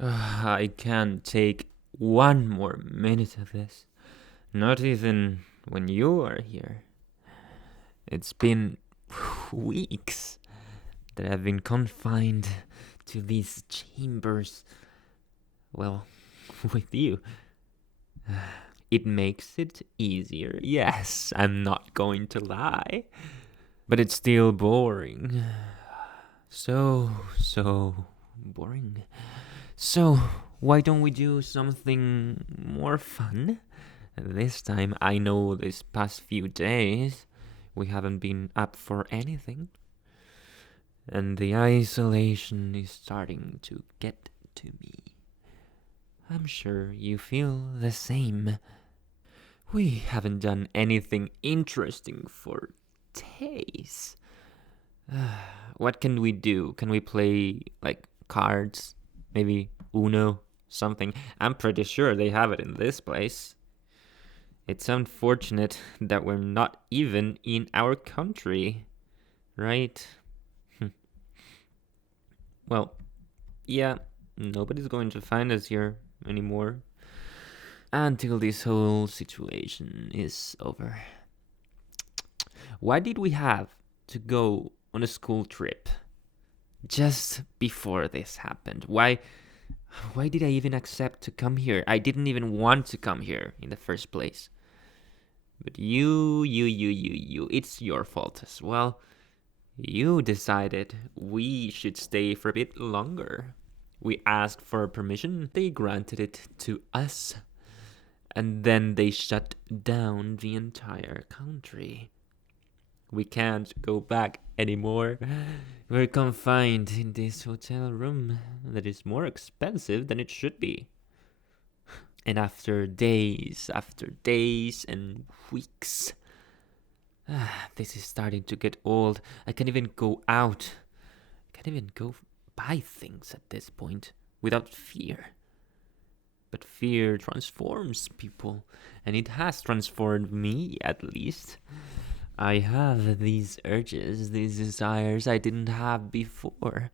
I can't take one more minute of this. Not even when you are here. It's been weeks that I've been confined to these chambers. Well, with you. It makes it easier. Yes, I'm not going to lie. But it's still boring. So boring. So, why don't we do something more fun? This time, I know this past few days we haven't been up for anything, and the isolation is starting to get to me. I'm sure you feel the same. We haven't done anything interesting for days. What can we do? Can we play, like, cards? Maybe Uno? Something? I'm pretty sure they have it in this place. It's unfortunate that we're not even in our country, right? Well, yeah, nobody's going to find us here anymore until this whole situation is over. Why did we have to go on a school trip just before this happened? Why did I even accept to come here? I didn't even want to come here in the first place. But you, it's your fault as well. You decided we should stay for a bit longer. We asked for permission, they granted it to us, and then they shut down the entire country. We can't go back anymore. We're confined in this hotel room that is more expensive than it should be. And after days and weeks, this is starting to get old. I can't even go out. I can't even go buy things at this point without fear. But fear transforms people, and it has transformed me at least. I have these urges, these desires I didn't have before.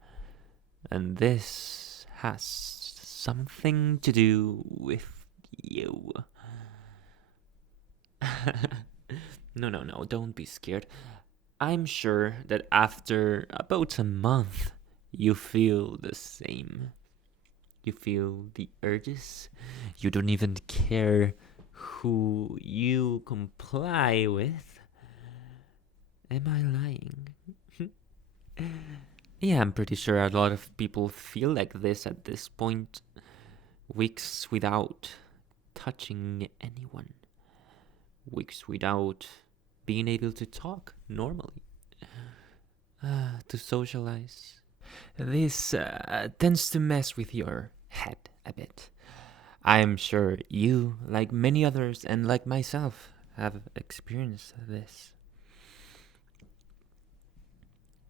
And this has something to do with you. No, don't be scared. I'm sure that after about a month, you feel the same. You feel the urges. You don't even care who you comply with. Am I lying? Yeah, I'm pretty sure a lot of people feel like this at this point. Weeks without touching anyone. Weeks without being able to talk normally. To socialize. This tends to mess with your head a bit. I'm sure you, like many others and like myself, have experienced this.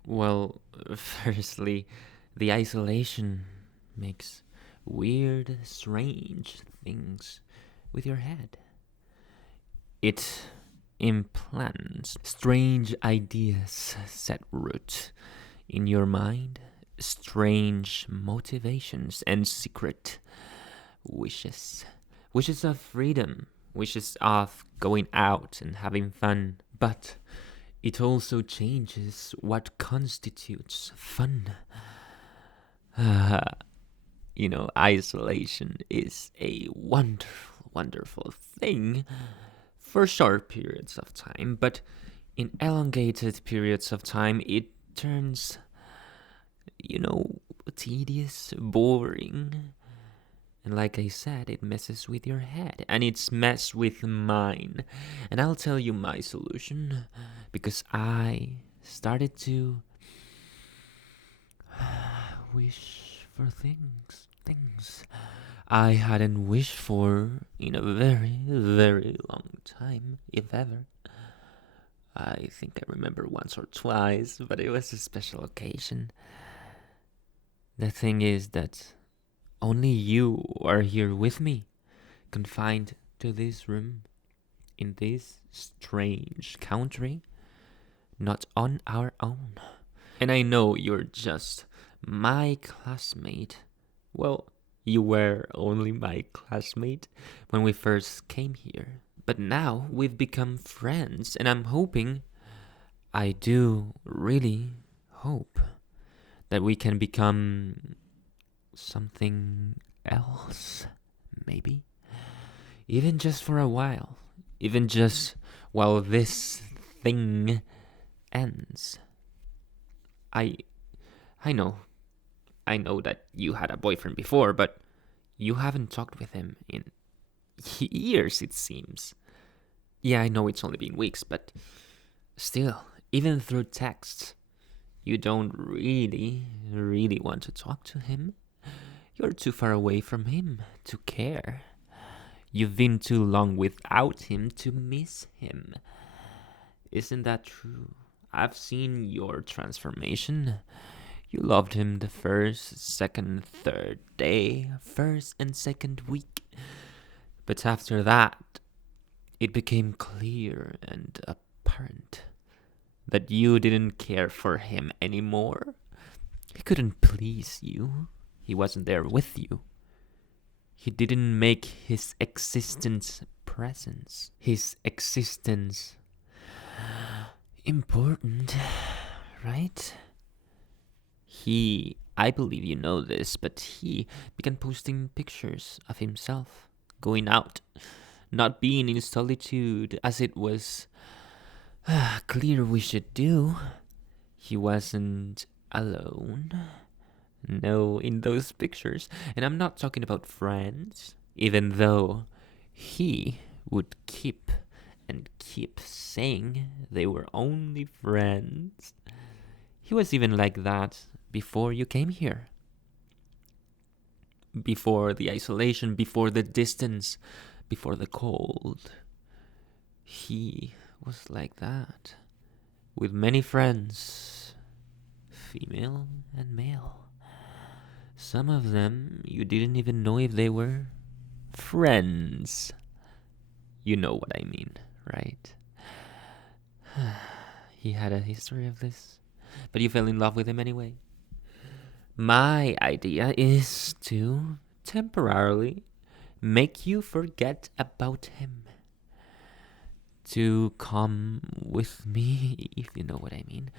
Well, firstly, the isolation makes weird, strange things with your head. It implants strange ideas set root in your mind, strange motivations and secret wishes. Wishes of freedom, wishes of going out and having fun, but it also changes what constitutes fun. Isolation is a wonderful, wonderful thing for short periods of time, but in elongated periods of time, it turns, tedious, boring. And like I said, it messes with your head, and it's messed with mine. And I'll tell you my solution, because I started to wish for things I hadn't wished for in a very, very long time, if ever. I think I remember once or twice, but it was a special occasion. The thing is that only you are here with me, confined to this room, in this strange country, not on our own. And I know you're just my classmate. Well, You were only my classmate when we first came here. But now we've become friends, and I'm hoping, I do really hope, that we can become something else, maybe. Even just for a while. Even just while this thing ends. I know. I know that you had a boyfriend before, but you haven't talked with him in years, it seems. Yeah, I know it's only been weeks, but still, even through texts, you don't really want to talk to him. You're too far away from him to care. You've been too long without him to miss him. Isn't that true? I've seen your transformation. You loved him the first, second, third day, first and second week. But after that, it became clear and apparent that you didn't care for him anymore. He couldn't please you. He wasn't there with you. He didn't make his existence presence, his existence important, right? I believe you know this, but he began posting pictures of himself going out, not being in solitude as it was clear we should do. He wasn't alone. No, in those pictures. And I'm not talking about friends, even though he would keep saying they were only friends. He was even like that before you came here. Before the isolation, before the distance, before the cold. He was like that. With many friends, female and male. Some of them you didn't even know if they were friends. You know what I mean, right? He had a history of this, but you fell in love with him anyway. My idea is to temporarily make you forget about him. To come with me, if you know what I mean.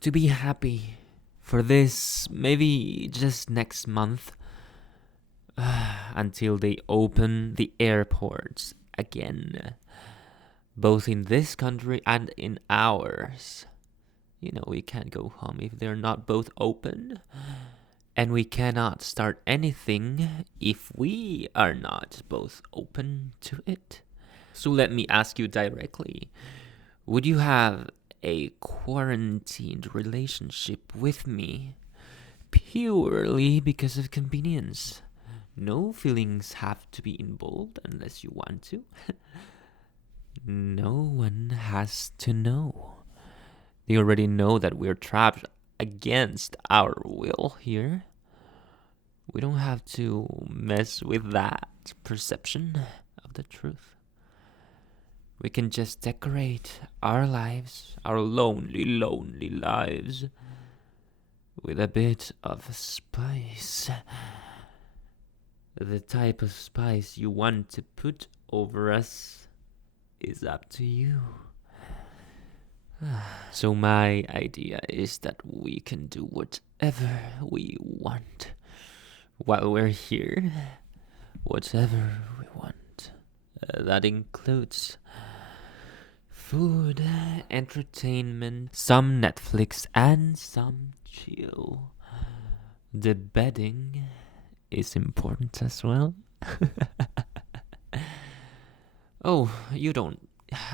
To be happy for this, maybe just next month, until they open the airports again, both in this country and in ours. You know, we can't go home if they're not both open, and we cannot start anything if we are not both open to it. So let me ask you directly, would you have a quarantined relationship with me purely because of convenience? No feelings have to be involved unless you want to. No one has to know. They already know that we're trapped against our will here. We don't have to mess with that perception of the truth. We can just decorate our lives, our lonely, lonely lives, with a bit of spice. The type of spice you want to put over us is up to you. So my idea is that we can do whatever we want while we're here. Whatever we want. That includes food, entertainment, some Netflix, and some chill. The bedding is important as well. Oh, you don't.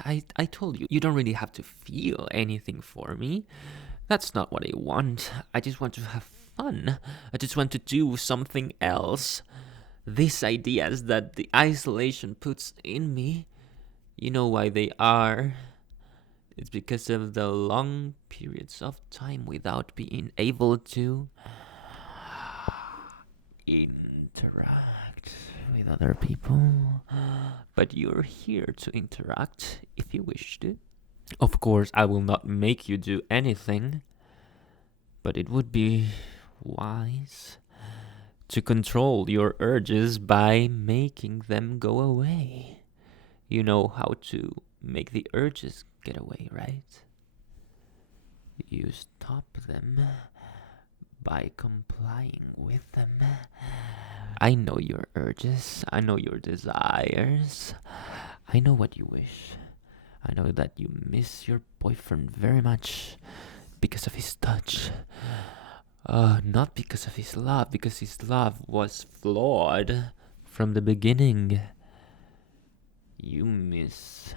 I told you don't really have to feel anything for me. That's not what I want. I just want to have fun. I just want to do something else. These ideas that the isolation puts in me, you know why they are. It's because of the long periods of time without being able to interact with other people. But you're here to interact if you wish to. Of course, I will not make you do anything, but it would be wise to control your urges by making them go away. You know how to make the urges get away, right? You stop them by complying with them. I know your urges. I know your desires. I know what you wish. I know that you miss your boyfriend very much because of his touch. Not because of his love, because his love was flawed from the beginning. You miss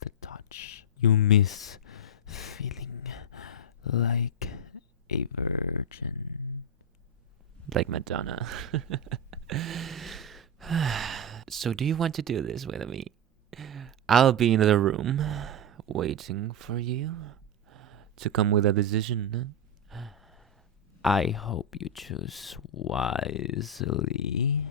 the touch. You miss feeling like a virgin. Like Madonna. So, do you want to do this with me? I'll be in the room waiting for you to come with a decision. I hope you choose wisely.